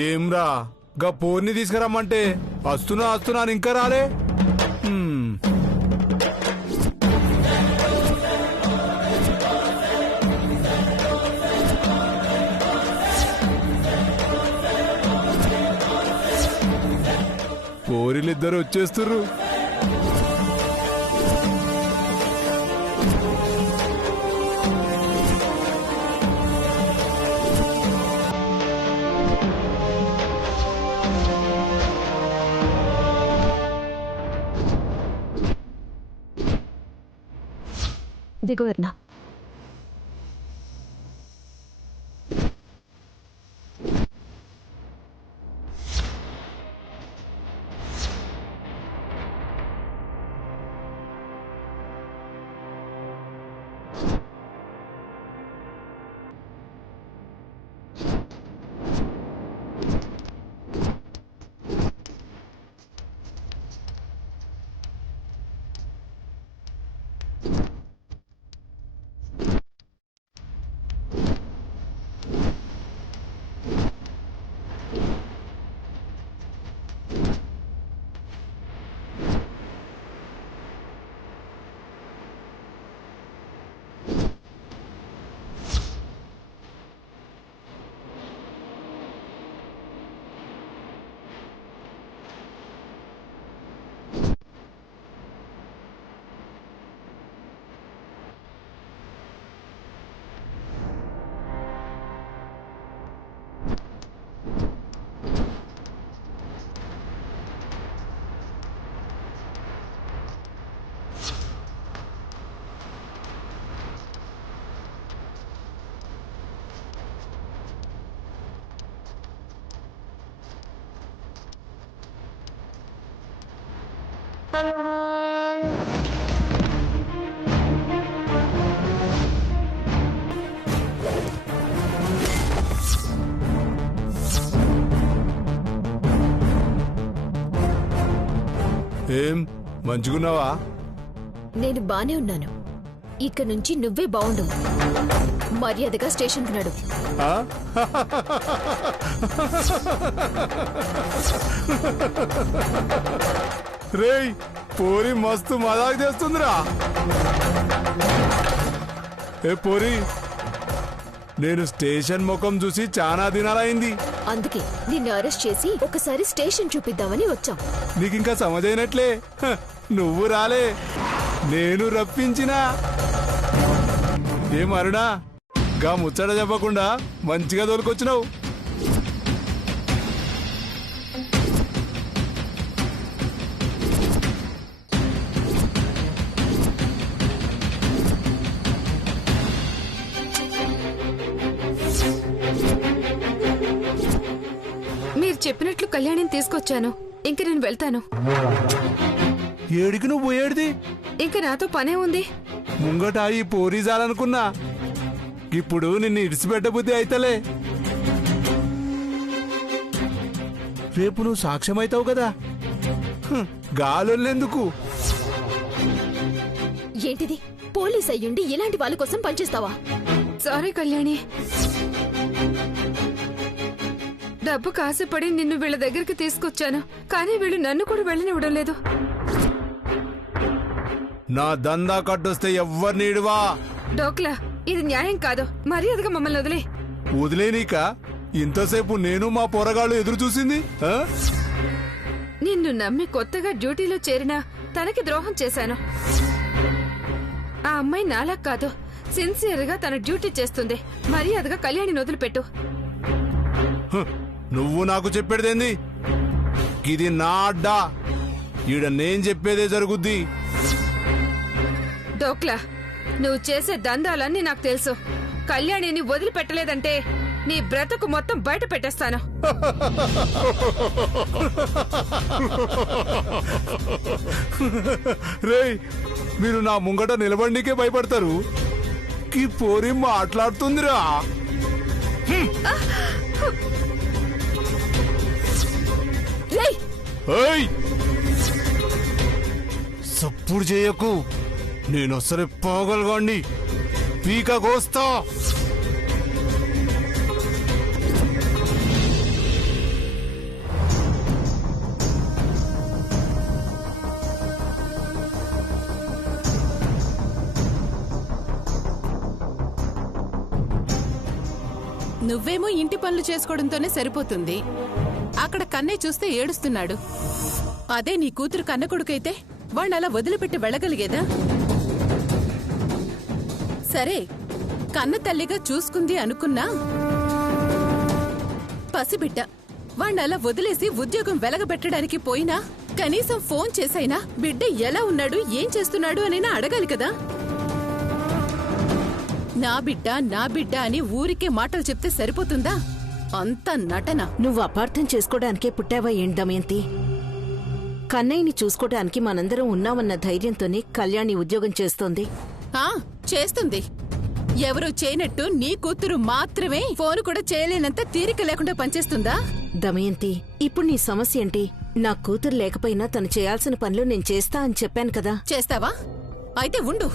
ఏంరా గా పోర్ని తీసుకురమ్మంటే వస్తున్నా ఇంకా రాలే. పోరిలిద్దరు వచ్చేస్తుర్రు. దిగు వర్ణ. ఏం మంచుకున్నావా? నేను బానే ఉన్నాను. ఇక నుంచి నువ్వే బాగుండు. మర్యాదగా స్టేషన్కి నడు. రేయ్ పోరి మస్తు మజాక్ చేస్తుందిరా. ఏ పోరి, నేను స్టేషన్ ముఖం చూసి చాలా దినాలైంది. అందుకే నిన్ను అరెస్ట్ చేసి ఒకసారి స్టేషన్ చూపిద్దామని వచ్చాం. నీకింకా సమజైనట్లే. నువ్వు రాలే, నేను రప్పించినా. ఏం అరుణా, గా ముచ్చట చెప్పకుండా మంచిగా తోలుకొచ్చినావు. మీరు చెప్పినట్లు కళ్యాణిని తీసుకొచ్చాను. ఇంక నేను వెళ్తాను. ఏడికి నువ్వు పోయేడిది? ఇంక నాతో పనే ఉంది. ముంగట ఈ పోరీజాలనుకున్నా, ఇప్పుడు నిన్ను ఇడిచిపెట్టబుద్ధి అయితలే. రేపు నువ్వు సాక్ష్యమైతావు కదా, గాలొల్లెందుకు? ఏంటిది, పోలీస్ అయ్యుండి ఇలాంటి వాళ్ళ కోసం పనిచేస్తావా? సారీ కళ్యాణి, డబ్బు కాసిపడి నిన్ను వీళ్ళ దగ్గరికి తీసుకొచ్చాను. కానీ వీళ్ళు నన్ను కూడా వెళ్ళనివ్వడం లేదు. నా దందా కట్టొస్తే ఎవ్వరినిడువా. డోక్లా, ఇది న్యాయం కాదు. మర్యాదగా మమ్మల్ని వదిలే. వదిలేనీక ఇంతసేపు నేను మా పోరగాళ్ళు ఎదురు చూసింది. నిన్ను నమ్మి కొత్తగా డ్యూటీలో చేరినా తనకి ద్రోహం చేశాను. ఆ అమ్మాయి నాలా కాదు, సిన్సియర్ గా తన డ్యూటీ చేస్తుంది. మర్యాదగా కళ్యాణిని వదిలిపెట్టు. నువ్వు నాకు చెప్పేదేంది? ఇది నా అడ్డా, ఈడ నేను చెప్పేదే జరుగుద్ది. డోక్లా, నువ్వు చేసే దందాలన్నీ నాకు తెలుసు. కళ్యాణిని వదిలిపెట్టలేదంటే నీ బ్రతుకు మొత్తం బయట పెట్టేస్తాను. రేయ్, మీరు నా ముంగట నిలబడికే భయపడతారు. ఈ పోరి మాట్లాడుతుందిరా. సప్పుడు చేయకు, నేనొసరే పోగలగండి, పీక కోస్తా. నువ్వేమో ఇంటి పనులు చేసుకోవడంతోనే సరిపోతుంది. అక్కడ కన్నయ్య చూస్తే ఏడుస్తున్నాడు. అదే నీ కూతురు కన్న కొడుకైతే వాణ్ణి అలా వదిలిపెట్టి వెళ్ళగలిగేదా? సరే, కన్న తల్లిగా చూసుకుంది అనుకున్నా, పసిబిడ్డ వాణ్ణి అలా వదిలేసి ఉద్యోగం వెలగబెట్టడానికి పోయినా కనీసం ఫోన్ చేసైనా బిడ్డ ఎలా ఉన్నాడు, ఏం చేస్తున్నాడు అనైనా అడగాలి కదా. నా బిడ్డ అని ఊరికే మాటలు చెప్తే సరిపోతుందా? అంత నటన. నువ్వు అపార్థం చేసుకోవడానికే పుట్టావా ఏంటి దమయంతి? కన్నయ్యని చూసుకోవడానికి మనందరం ఉన్నామన్న ధైర్యంతోనే కళ్యాణి ఉద్యోగం చేస్తోంది. చేస్తుంది. ఎవరూ చేయనట్టు నీ కూతురు మాత్రమే ఫోన్ కూడా చేయలేనంత తీరిక లేకుండా పనిచేస్తుందా? దమయంతి, ఇప్పుడు నీ సమస్య ఏంటి? నా కూతురు లేకపోయినా తను చేయాల్సిన పనులు నేను చేస్తా అని చెప్పాను కదా. చేస్తావా? అయితే ఉండు.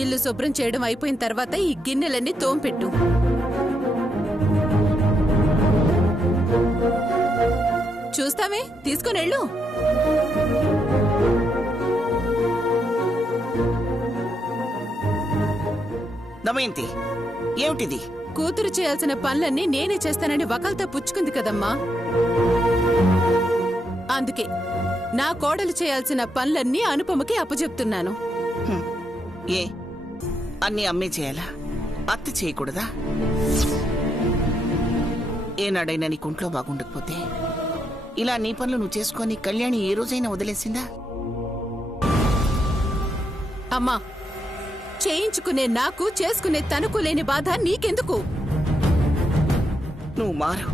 ఇల్లు శుభ్రం చేయడం అయిపోయిన తర్వాత ఈ గిన్నెలన్నీ తోంపెట్టు. చూస్తావే, తీసుకునెళ్ళు. దమయంతి, ఏమిటిది? కూతురు చేయాల్సిన పనులన్నీ నేనే చేస్తానని వకాల్తా పుచ్చుకుంది కదమ్మా. అందుకే నా కోడలు చేయాల్సిన పనులన్నీ అనుపమకి అప్పచెప్తున్నాను. ఏ అన్నీ అమ్మే చేయాలా? అత్త చేయకూడదా? ఏనాడైనా నీ కుంట్లో బాగుండకపోతే ఇలా నీ పనులు నువ్వు చేసుకొని కళ్యాణి ఏ రోజైనా వదిలేసిందా? అమ్మా, చేయించుకునే నాకు చేసుకునే తనకు లేని బాధ నీకెందుకు? నువ్వు మారు.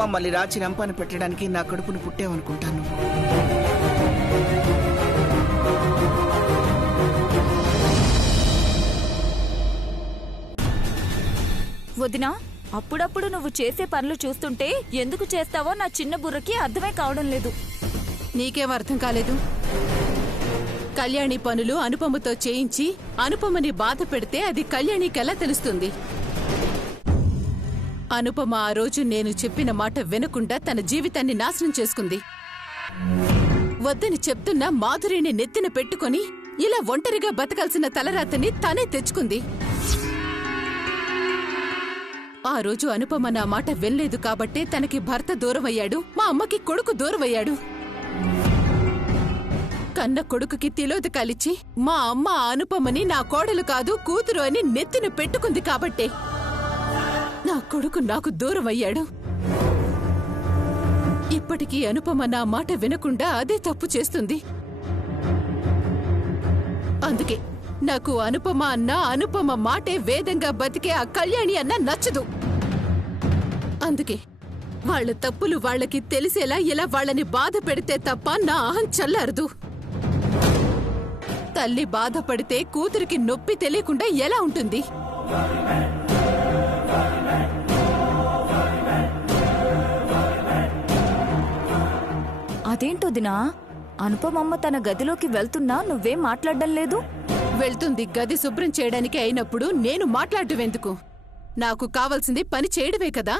మమ్మల్ని రాచి రంపాన పెట్టడానికి నా కడుపును పుట్టావనుకుంటాను. వదినా, అప్పుడప్పుడు నువ్వు చేసే పనులు చూస్తుంటే ఎందుకు చేస్తావో నా చిన్న బుర్రకి అర్థమే కావడం లేదు. నీకేం అర్థం కాలేదు? కళ్యాణి పనులు అనుపమతో చేయించి అనుపమని బాధ పెడితే అది కళ్యాణికెలా తెలుస్తుంది? అనుపమ ఆ రోజు నేను చెప్పిన మాట వినకుండా తన జీవితాన్ని నాశనం చేసుకుంది. వద్దని చెప్తున్నా మాధురిని నెత్తిన పెట్టుకుని ఇలా ఒంటరిగా బతకాల్సిన తలరాతని తనే తెచ్చుకుంది. ఆ రోజు అనుపమ నా మాట వినలేదు కాబట్టే తనకి భర్త దూరమయ్యాడు, మా అమ్మకి కొడుకు దూరమయ్యాడు. కన్న కొడుకుకి తిలోదకాలిచ్చి మా అమ్మ అనుపమని నా కోడలు కాదు కూతురు అని నెత్తిన పెట్టుకుంది కాబట్టే నా కొడుకు నాకు దూరమయ్యాడు. ఇప్పటికీ అనుపమ నా మాట వినకుండా అదే తప్పు చేస్తుంది. అందుకే నాకు అనుపమ అన్నా అనుపమ మాటే వేదంగా బతికే ఆ కళ్యాణి అన్నా నచ్చదు. అందుకే వాళ్ళ తప్పులు వాళ్ళకి తెలిసేలా ఇలా వాళ్ళని బాధ పెడితే తప్ప నా అహం చల్లారదు. తల్లి బాధపడితే కూతురికి నొప్పి తెలియకుండా ఎలా ఉంటుంది? అదేంటొదినా, అనుపమమ్మ తన గదిలోకి వెళ్తున్నా నువ్వేం మాట్లాడడం లేదు? వెళ్తుంది గది శుభ్రం చేయడానికి అయినప్పుడు నేను మాట్లాడటం ఎందుకు? నాకు కావాల్సింది పని చేయడమే కదా.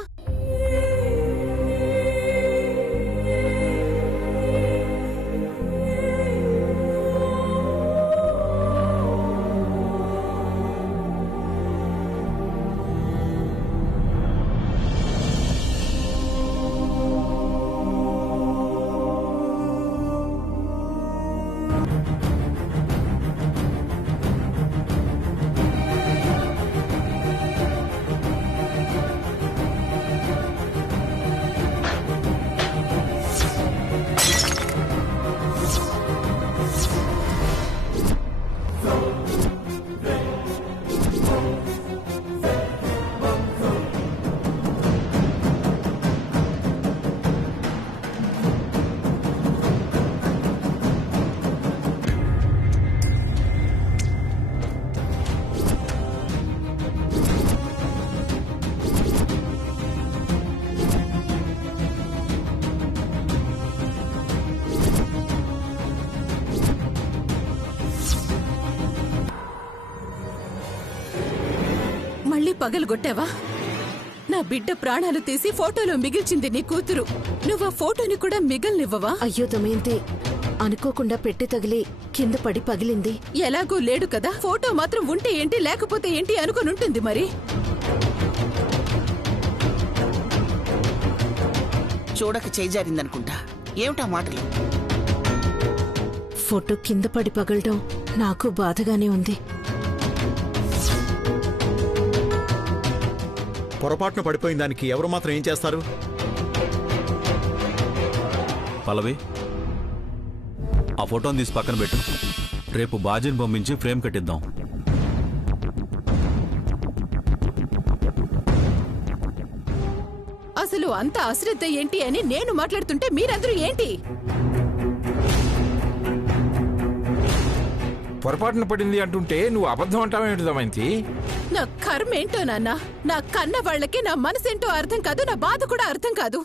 పగలగొట్టావా? నా బిడ్డ ప్రాణాలు తీసి ఫోటోలో మిగిల్చింది నీ కూతురు. నువ్వు ఆ ఫోటోని కూడా మిగల్నివ్వవా? అయ్యో దమయంతి, అనుకోకుండా పెట్టి తగిలి కింద పడి పగిలింది. ఎలాగూ లేడు కదా, ఫోటో మాత్రం ఉంటే ఏంటి లేకపోతే ఏంటి అనుకుని ఉంటుంది మరి. చూడక చేజారిందనుకుంటా. ఏమిటా మాటలు? ఫోటో కింద పడి పగలడం నాకు బాధగానే ఉంది. పొరపాటున పడిపోయిన దానికి ఎవరు మాత్రం ఏం చేస్తారు? పల్లవి, ఆ ఫోటోని తీసి పక్కన పెట్టు. రేపు బాజీని పంపించి ఫ్రేమ్ కట్టిద్దాం. అసలు అంత అశ్రద్ధ ఏంటి అని నేను మాట్లాడుతుంటే మీరందరూ ఏంటి? పొరపాటున పడింది అంటుంటే నువ్వు అబద్ధం అంటావేంటి దమయంతి? నా కర్మేంటో నాన్న. నా కన్న వాళ్ళకి నా మనసేంటో అర్థం కాదు, నా బాధ కూడా అర్థం కాదు.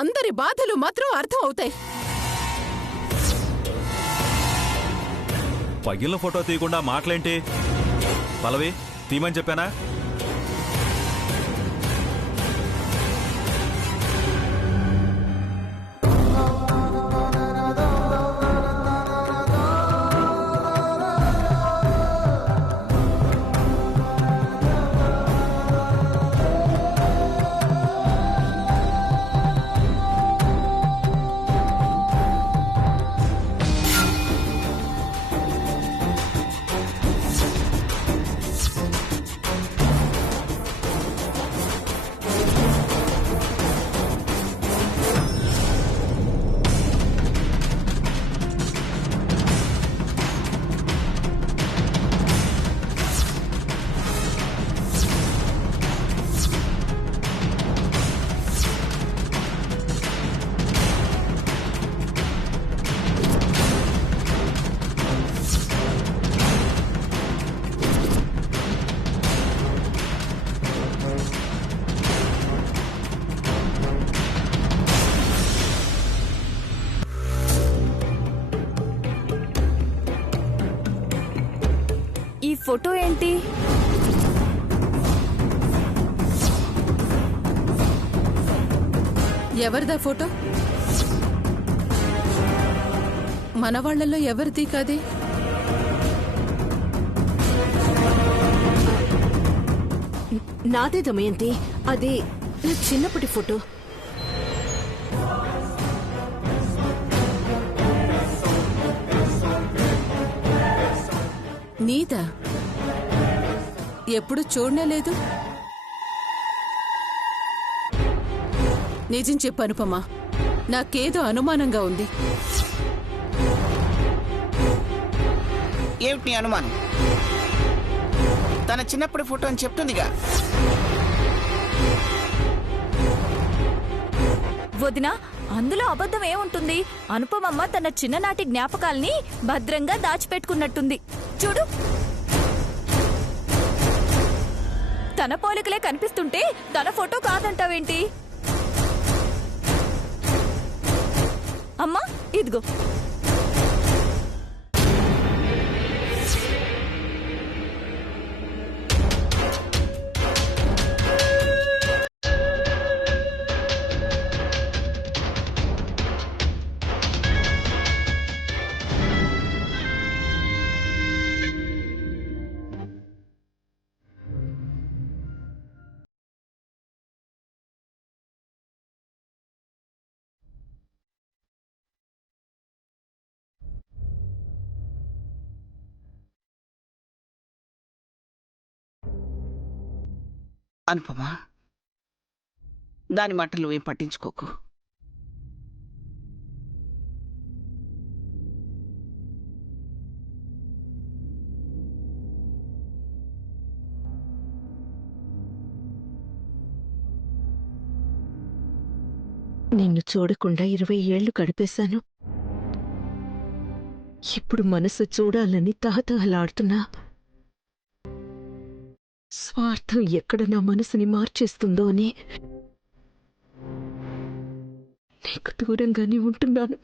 అందరి బాధలు మాత్రం అర్థం అవుతాయి. పగిలిన ఫోటో తీయకుండా మాటలేంటి? పల్లవి, తీయమని చెప్పానా? ఈ ఫోటో ఏంటి? ఎవరిదా ఫోటో? మన వాళ్లలో ఎవరిది కాదే? నాదే దమయంతి, అది నా చిన్నప్పటి ఫోటో. నీదా? ఎప్పుడు చూడలేదు. నిజం చెప్పు అనుపమా, నాకేదో అనుమానంగా ఉంది. ఏమిటి నీ అనుమానం? తన చిన్నప్పుడు ఫోటో అని చెప్తుందిగా. వదినా, అందులో అబద్ధం ఏముంటుంది? అనుపమమ్మ తన చిన్ననాటి జ్ఞాపకాల్ని భద్రంగా దాచిపెట్టుకున్నట్టుంది. చూడు, తన పోలికలే కనిపిస్తుంటే తన ఫోటో కాదంటావేంటి? అమ్మా, ఇదిగో. అనుపమా, దాని మాటలు నువ్వేం పట్టించుకోకు. నిన్ను చూడకుండా 20 ఏళ్లు గడిపేశాను. ఇప్పుడు మనసు చూడాలని తహతహలాడుతున్నా. స్వార్థం ఎక్కడ నా మనసుని మార్చేస్తుందో అని నీకు దూరంగానే ఉంటున్నాను.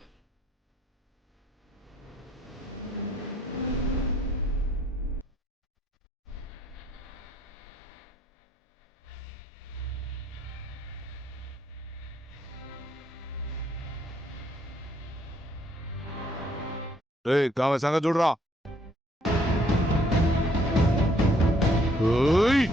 రే కామె సంగతి చూడరా. ఏయ్!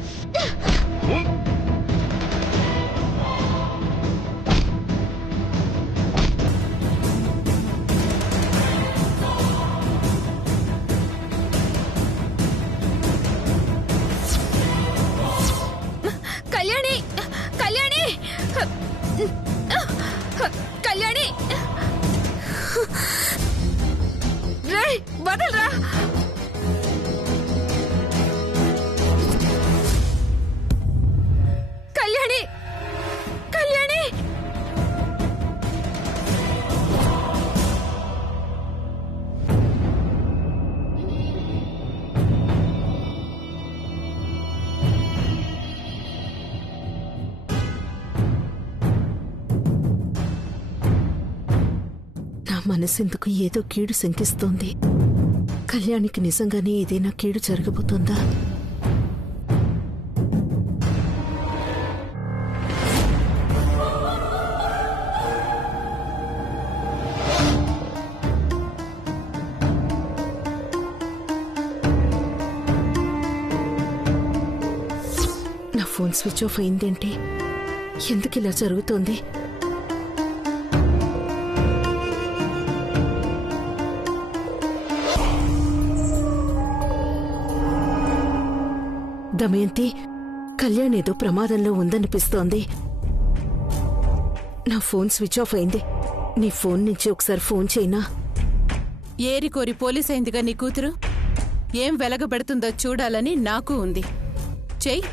కళ్యాణి కళ్యాణి కళ్యాణి రే వదలరా. కళ్యాణి కళ్యాణి నా మనసెందుకు ఏదో కీడు శంకిస్తోంది. కళ్యాణికి నిజంగానే ఏదైనా కీడు జరగబోతోందా? నా ఫోన్ స్విచ్ ఆఫ్ అయిందేంటి? ఎందుకు ఇలా జరుగుతోంది? దమయంతి, కళ్యాణ్ ఏదో ప్రమాదంలో ఉందనిపిస్తోంది. నా ఫోన్ స్విచ్ ఆఫ్ అయింది. నీ ఫోన్ నుంచి ఒకసారి ఫోన్ చేయనా? ఏరి కోరి పోలీస్ అయిందిగా నీ కూతురు. ఏం వెలగబెడుతుందో చూడాలని నాకు ఉంది. చెయ్యి.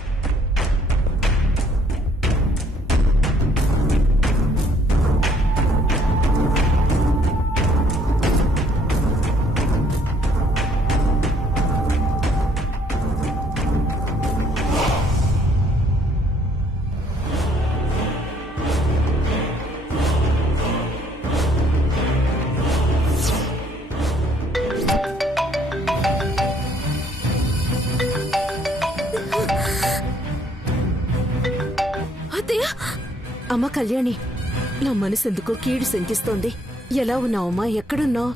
అమ్మ కళ్యాణి, నా మనసెందుకో కీడు శంకిస్తోంది. ఎలా ఉన్నావమ్మా? ఎక్కడున్నావు?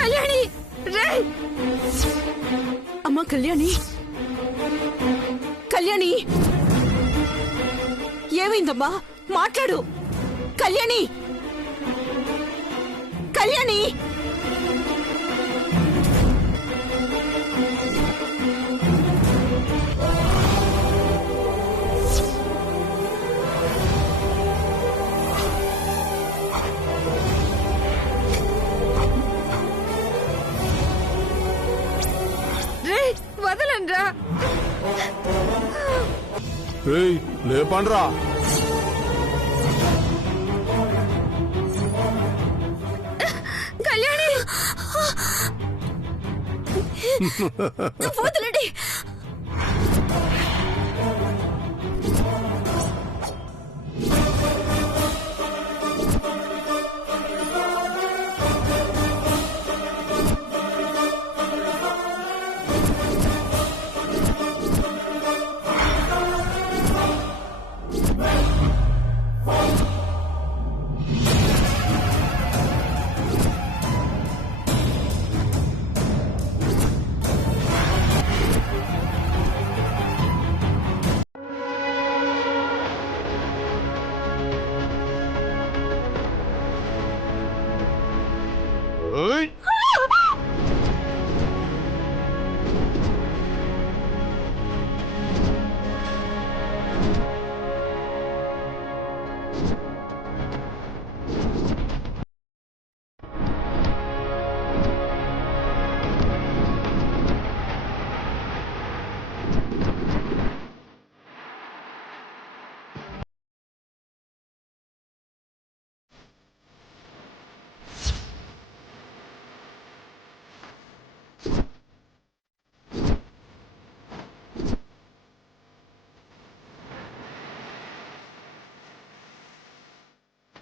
కళ్యాణి రే. అమ్మా కళ్యాణి, కళ్యాణి ఏమైందమ్మా? మాట్లాడు కళ్యాణి. కళ్యాణి రే వదలండ్రా. ఏయ్ లేపండ్రా. కళ్యాణి వదలండి. ఏయ్!